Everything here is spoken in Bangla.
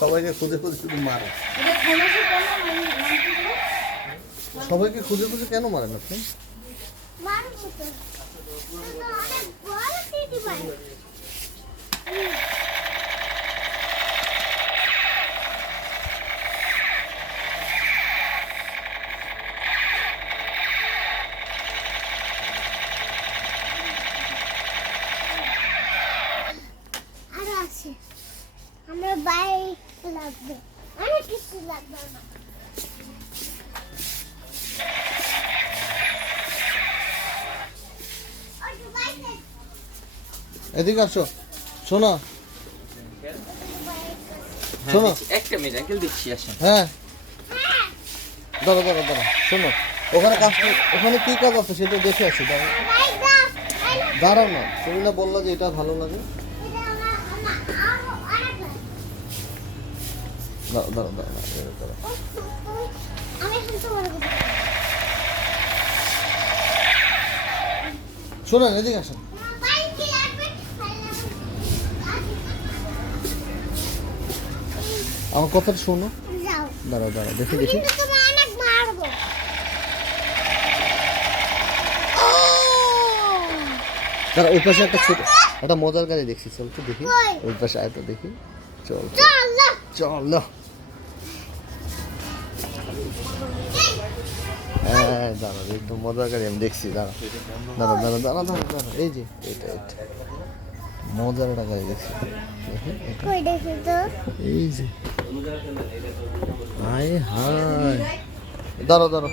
সবাইকে খুঁজে খুঁজে শুধু মারে। সবাইকে খুঁজে খুঁজে কেন মারেন আপনি? আমরা বাইক লাগবে, অনেক কিছু লাগবে আমার। এদিকে আসো, শোনো শোনো। একটা মিনিট আঙ্কেল দিচ্ছি আসেন। হ্যাঁ দাঁড়া দাঁড়া দাঁড়া, শোনো ওখানে কাজ, ওখানে কি কাজ আছে সেটা দেখে আসি। দাঁড়াও দাঁড়াও না, তুমি না বললা যে এটা ভালো লাগে। দাঁড়াও দাঁড়াও দাঁড়াও দাঁড়াও। শোনেন এদিকে আসেন। আমার কথাটা শোনো। দাঁড়াও দাঁড়াও, দেখি দেখি। দাঁড়া, ওই পাশে একটা ছোট একটা মজার গাড়ি দেখছি, চল তো দেখি। ওই পাশে আয় তো দেখি, চল চল। হ্যাঁ দাঁড়া, একদম মজার গাড়ি আমি দেখছি। দাঁড়া দাঁড়া দাঁড়া দাঁড়া দাঁড়া দাঁড়া, এই যে এটা এটা মজার একটা গাড়ি দেখছি। এই যে হায় হায়, দাঁড়া দাঁড়া।